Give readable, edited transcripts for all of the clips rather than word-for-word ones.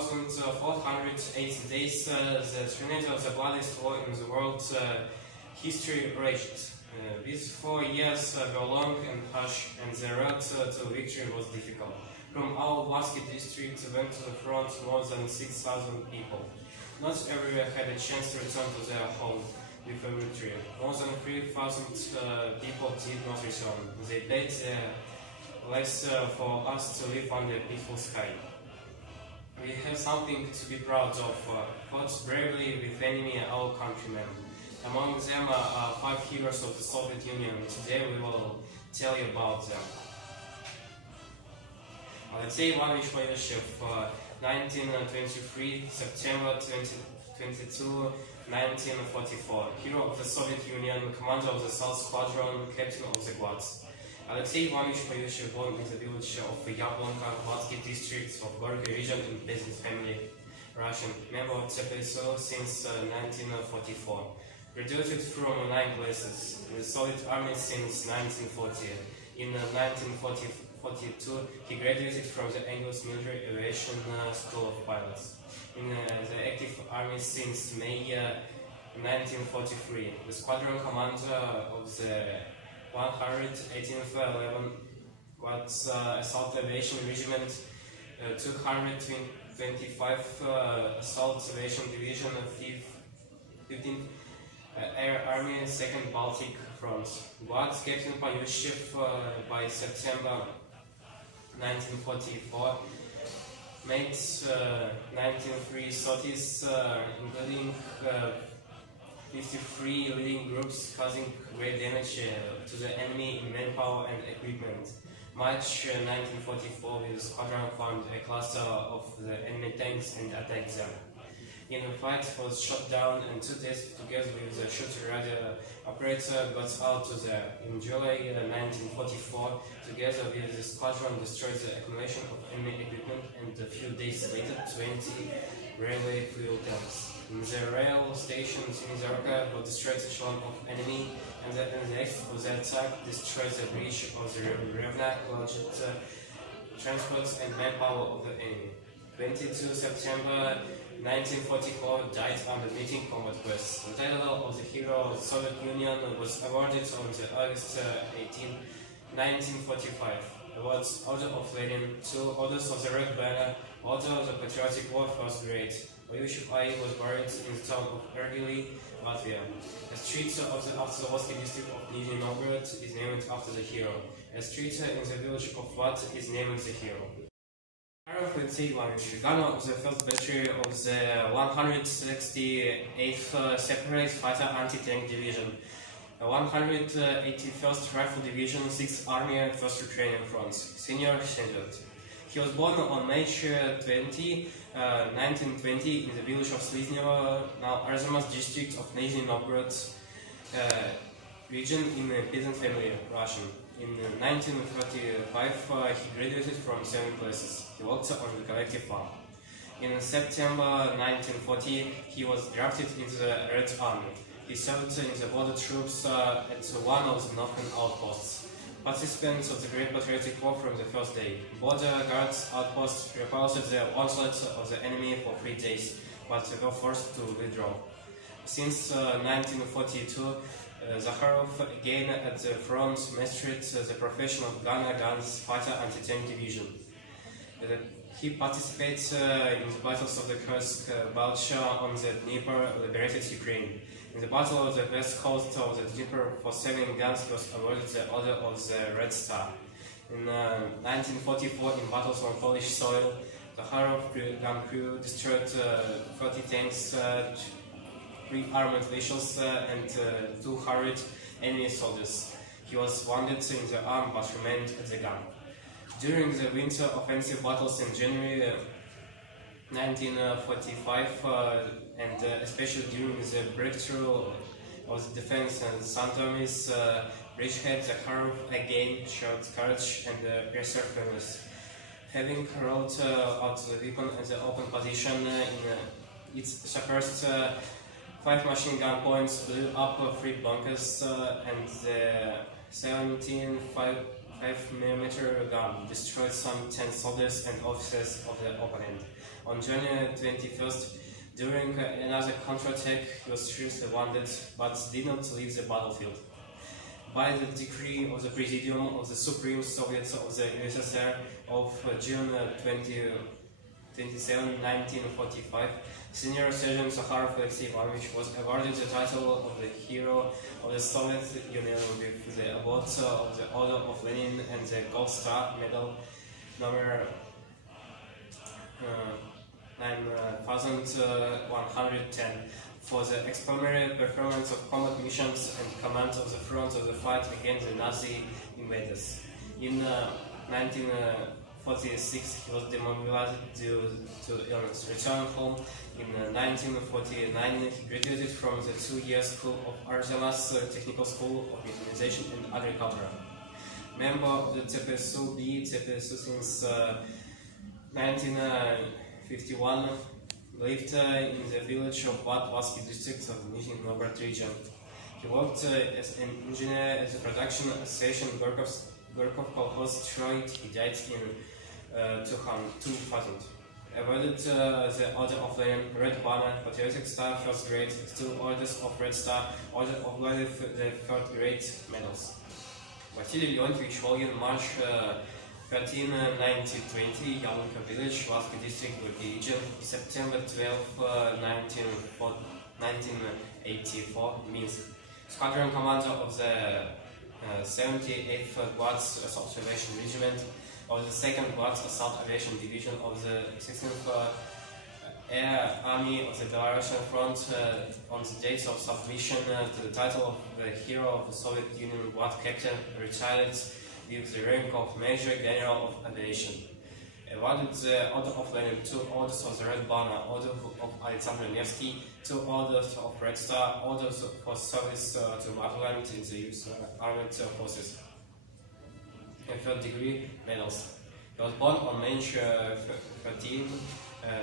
1480 days, the trinity of the bloodiest war in the world history raged. These 4 years were long and harsh, and the road to victory was difficult. From our Vladský district went to the front more than 6,000 people. Not everywhere had a chance to return to their home with a victory. More than 3,000 people did not return. They paid their lives for us to live under a peaceful sky. We have something to be proud of. Fought bravely with enemy our countrymen. Among them are 5 heroes of the Soviet Union. Today we will tell you about them. Alexey Ivanovich Poющев, 1923, September 22, 1944. Hero of the Soviet Union, commander of the South Squadron, captain of the Guards. Alexey Ivanovich Poющев born in the village of Yablonka, Vladský district of Gorky region in peasant family, Russian. Member of CPSO since 1944. Graduated from 9 classes. In the Soviet Army since 1940. In 1942, he graduated from the English Military Aviation School of Pilots. In the active army since May 1943. The squadron commander of the 118th 11 Guards Assault Aviation Regiment, 225 Assault Aviation Division, 15th Air Army, 2nd Baltic Front. Guards Captain Poющев by September 1944 made 93 sorties, including 53 leading groups, causing great damage to the enemy in manpower and equipment. March 1944, the squadron found a cluster of the enemy tanks and attacked them. In the fight, was shot down, and 2 days together with the shooter radio operator got out to the. In July 1944, together with the squadron, destroyed the accumulation of enemy equipment, and a few days later, 20 railway fuel tanks. In the rail station in Zarka was destroyed the echelon of enemy, and the next of the attack destroyed the bridge of the Revna, closed transports and manpower of the enemy. 22 September 1944 died under meeting combat quest. The title of the hero of the Soviet Union was awarded on the August 18, 1945. Awards Order of Lenin, 2 Orders of the Red Banner, Order of the Patriotic War First Grade. Poющев I was buried in the town of Ergili, Latvia. A street of the Vladský district of Nizhny Novgorod is named after the hero. A street in the village of Vad is named the hero. Захаров Алексей Иванович, gunner of the 1st Battery of the 168th Separate Fighter Anti-Tank Division, 181st Rifle Division, 6th Army, 1st Ukrainian Front, Senior Sergeant. He was born on March 20, 1920 in the village of Sliznevo, now Arzamas district of Nizhny Novgorod region in a peasant family, Russian. In 1935, he graduated from 7 classes. He worked on the collective farm. In September 1940, he was drafted into the Red Army. He served in the border troops at one of the northern outposts. Participants of the Great Patriotic War from the first day. Border guards outposts repulsed the onslaught of the enemy for 3 days, but were forced to withdraw. Since 1942, Zakharov, again at the front, mastered the profession of gunner guns fighter anti-tank division. He participates in the battles of the Kursk, Balcha on the Dnieper, liberated Ukraine. In the battle of the west coast of the Dnieper, for 7 guns, he was awarded the Order of the Red Star. In 1944, in battles on Polish soil, the Zakharov gun crew destroyed 30 tanks, 3 armored vehicles, and 200 enemy soldiers. He was wounded in the arm but remained at the gun. During the winter offensive battles in January 1945, and especially during the breakthrough of the defense in Santomis bridgehead, Zakharov again showed courage and perseverance. Having rolled out the weapon at the open position in its suppressed 5 machine gun points, blew up 3 bunkers, and the 17.5mm gun destroyed some 10 soldiers and officers of the opponent. On January 21st, during another counterattack, he was seriously wounded, but did not leave the battlefield. By the decree of the Presidium of the Supreme Soviet of the USSR of June 27, 1945, Senior Sergeant Захаров Alexei Ivановich was awarded the title of the Hero of the Soviet Union with the awards of the Order of Lenin and the Gold Star Medal number 9110 for the exemplary performance of combat missions and command of the front of the fight against the Nazi invaders. In 1946, he was demobilized due to illness. Returning home in 1949, he graduated from the 2-year School of Arsenal's Technical School of Mechanization and Agriculture. Member of the CPSU since 1951, lived in the village of Vadskий district of Nizhny Novgorod region. He worked as an engineer at the production association Gorkov Kolkhoz Detroit. He died in 2000. Awarded the Order of Lenin, Red Banner, Patriotic Star, First Grade, two Orders of Red Star, Order of Glory, the Third Grade medals. Василий Леонтьевич, Волгин, March 13, 1920, Yablonka village, Vadskий district, Великий region, September 12, 1984, Minsk. Squadron commander of the 78th Guards Assault Aviation Regiment, of the 2nd Guards Assault Aviation Division, of the 16th Air Army of the Belarusian Front, on the dates of submission to the title of the Hero of the Soviet Union Guard Captain, retired with the rank of Major General of Aviation. Awarded the Order of Lenin, 2 Orders of the Red Banner, Order of Alexander Nevsky, 2 Orders of Red Star, Orders for service to motherland in the U.S. Armed Forces, and 3rd degree medals. He was born on March 13,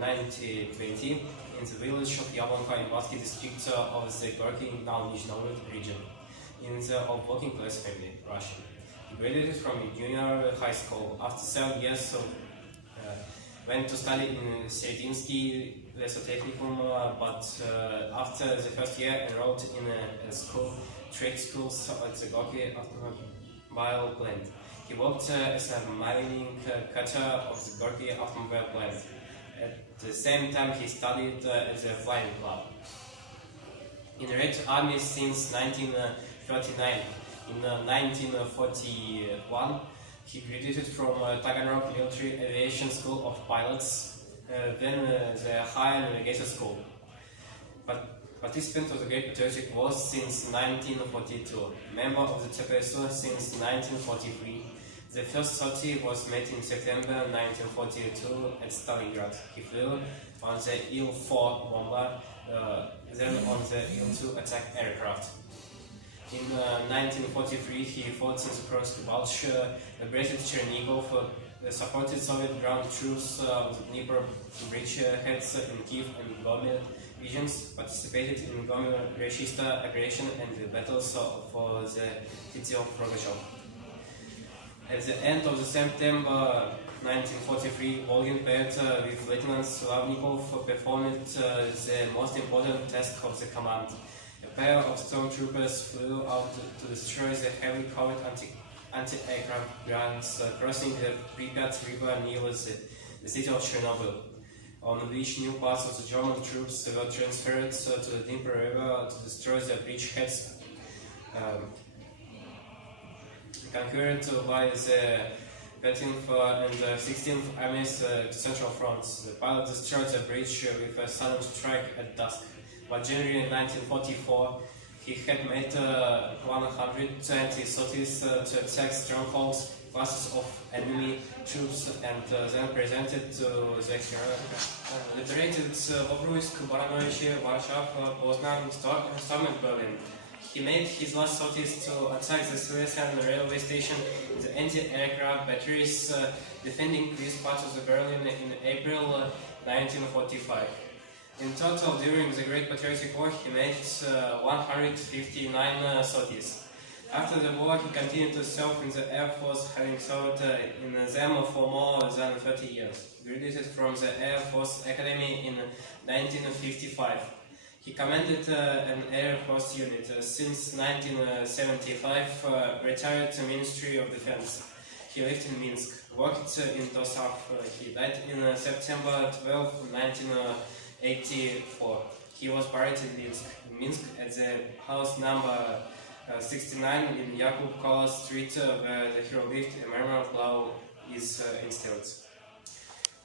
1920, in the village of Yablonka in Vadskий district of the Gorky, now Nizhny Novgorod region, in the working class family, Russian. He graduated from junior high school. After 7 years, went to study in Seredinsky Lesotechnikum, but after the first year enrolled in a school, trade schools at the Gorky automobile plant. He worked as a mining cutter of the Gorky automobile plant. At the same time, he studied at the flying club. In the Red Army since 1939. In 1941, he graduated from Taganrog Military Aviation School of Pilots, then the Higher Navigator School. Participant of the Great Patriotic War since 1942, member of the CPSU since 1943. The first sortie was made in September 1942 at Stalingrad. He flew on the Il-4 bomber, then on the Il-2 attack aircraft. In 1943, he fought in the Kursk Bulge, liberated Chernigov, supported Soviet ground troops on the Dnieper bridgeheads in Kiev and Gomel regions, participated in Gomel-Reshista aggression and the battles for the city of Rogachev. At the end of September 1943, Volgin paired with Lieutenant Slavnikov performed the most important task of the command. A pair of stormtroopers flew out to destroy the heavily covered anti-aircraft guns crossing the Pripyat River near the city of Chernobyl, on which new parts of the German troops were transferred to the Dnieper River to destroy the bridgeheads conquered by the 13th and 16th Armies Central Fronts. The pilot destroyed the bridge with a sudden strike at dusk. By January 1944, he had made 120 sorties to attack strongholds, classes of enemy troops, and then presented to the liberated Bobruisk, Baranovichi, Warsaw, Poznan, stormed Berlin. He made his last sorties to attack the Silesian railway station with the anti-aircraft batteries, defending this part of the Berlin in April 1945. In total, during the Great Patriotic War, he made 159 sorties. After the war, he continued to serve in the Air Force, having served in them for more than 30 years. Graduated from the Air Force Academy in 1955. He commanded an Air Force unit. Since 1975, retired to Ministry of Defense. He lived in Minsk, worked in Dosaf. He died in September 12, 1984. He was buried in Minsk at the house number 69 in Yakub Kola Street, where the hero lived. A memorial plow is installed.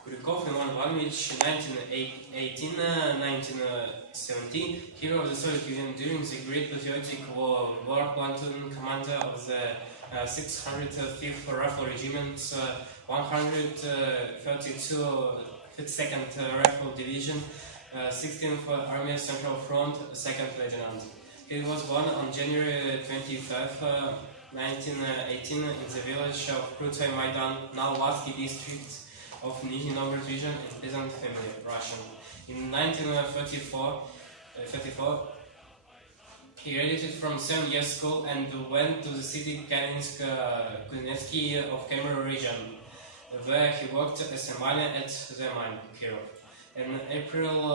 Kуренков Ivan Ivановich, 1918-1917, hero of the Soviet Union during the Great Patriotic War, platoon commander of the 605th Rifle Regiment, 132nd Rifle Division, 16th Army Central Front, 2nd Lieutenant. He was born on January 25, 1918 in the village of Krutoy Maidan, now Vadsky district of Nizhny Novgorod region, and peasant family, Russian. In 1934, he graduated from 7-year school and went to the city Kamensky-Kuznetsky of Kemmer region, where he worked as a miner at the mine Kirov. In April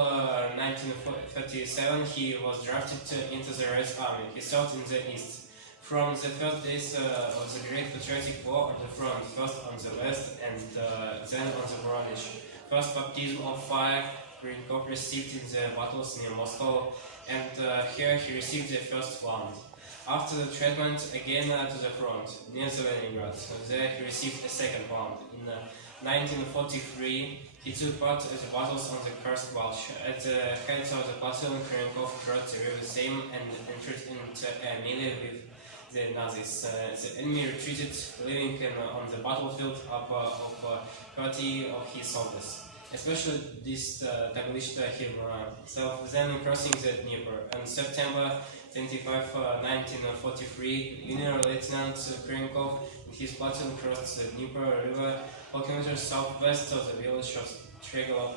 1937, he was drafted into the Red Army. He served in the East. From the first days of the Great Patriotic War on the front, first on the west and then on the Voronezh. First baptism of fire Kуренков received in the battles near Moscow, and here he received the first wound. After the treatment, again to the front, near the Leningrad. There he received a second wound. In 1943, he took part in the battles on the Kursk Gulch. At the head of the platoon, Kуренков crossed the river Seym and entered into a melee with the Nazis. The enemy retreated, leaving on the battlefield up of 30 of his soldiers. Especially distinguished himself then crossing the Dnieper. On September 25, 1943, Junior Lieutenant Kуренкov and his platoon crossed the Dnieper River 4 kilometers southwest of the village of Striglov,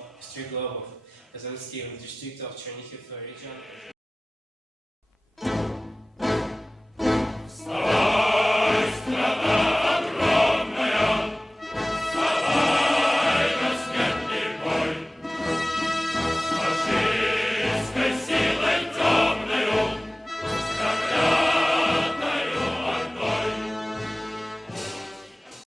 Kazakhstan district of Chernihiv region.